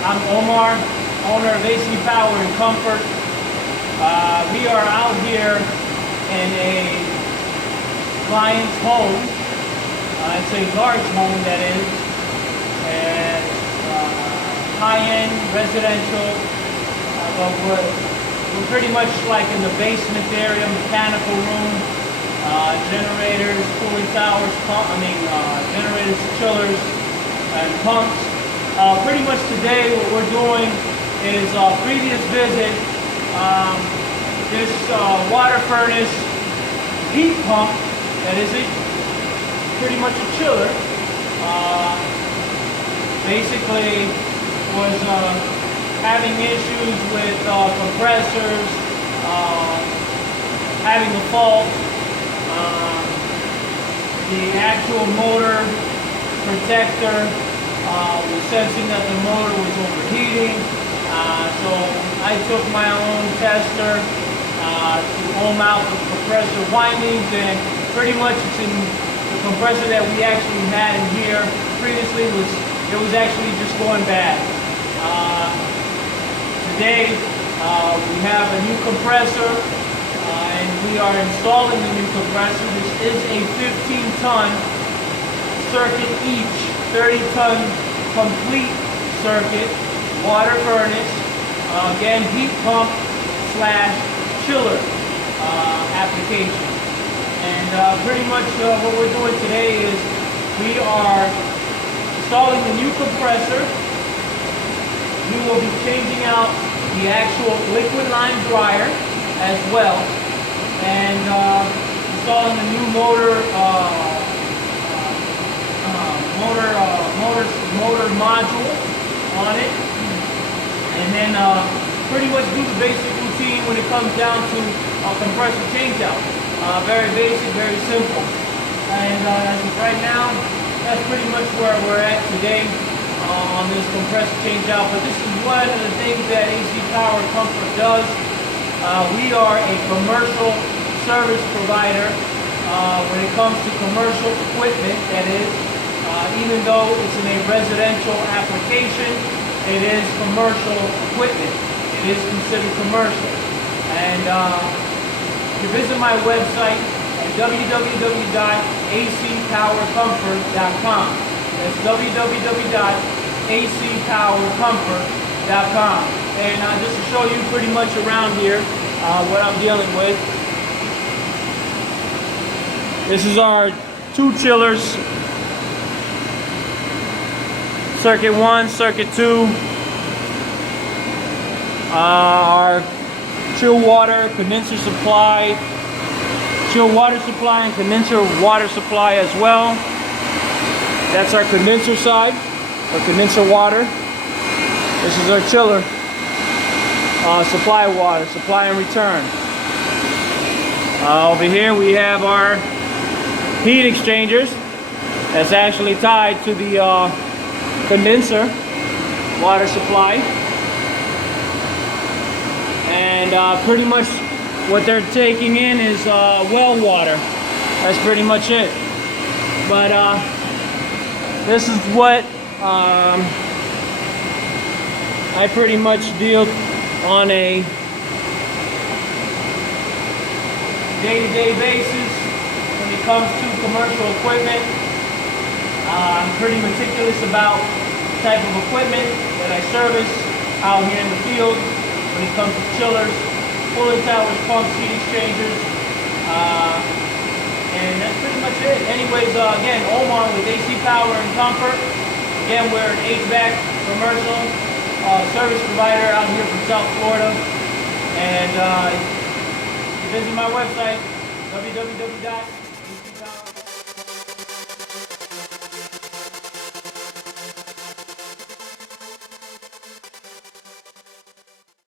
I'm Omar, owner of AC Power and Comfort. We are out here in a client's home. It's a large home, that is, and high-end residential. But we're pretty much like in the basement area, mechanical room, generators, cooling towers, generators, chillers, and pumps. Pretty much today what we're doing is previous visit, this water furnace heat pump, that is it, pretty much a chiller, basically was having issues with compressors, having a fault. The actual motor protector was sensing that the motor was overheating, so I took my own tester to ohm out the compressor windings, and pretty much it's in the compressor that we actually had in here previously was actually just going bad. Today we have a new compressor, and we are installing the new compressor. This is a 15-ton circuit each, 30-ton complete circuit, water furnace, again heat pump / chiller application. And pretty much what we're doing today is we are installing the new compressor. We will be changing out the actual liquid line dryer as well, and installing the new motor module on it, and then pretty much do the basic routine when it comes down to a compressor changeout. Very basic, very simple. And as of right now, that's pretty much where we're at today on this compressor changeout. But this is one of the things that AC Power Comfort does. We are a commercial service provider when it comes to commercial equipment, that is. Even though it's in a residential application, it is commercial equipment. It is considered commercial. And you visit my website at www.acpowercomfort.com. That's www.acpowercomfort.com. And just to show you pretty much around here what I'm dealing with. This is our two chillers. Circuit 1, Circuit 2, our chill water, condenser supply, chill water supply and condenser water supply as well. That's our condenser side, or condenser water. This is our chiller, supply water, supply and return. Over here we have our heat exchangers. That's actually tied to the condenser water supply, and pretty much what they're taking in is well water. That's pretty much it. But this is what I pretty much deal on a day-to-day basis when it comes to commercial equipment. I'm pretty meticulous about the type of equipment that I service out here in the field when it comes to chillers, cooling towers, pumps, heat exchangers, and that's pretty much it. Anyways, again, Omar with AC Power and Comfort. Again, we're an HVAC commercial service provider out here from South Florida. And visit my website, www.acpower.com.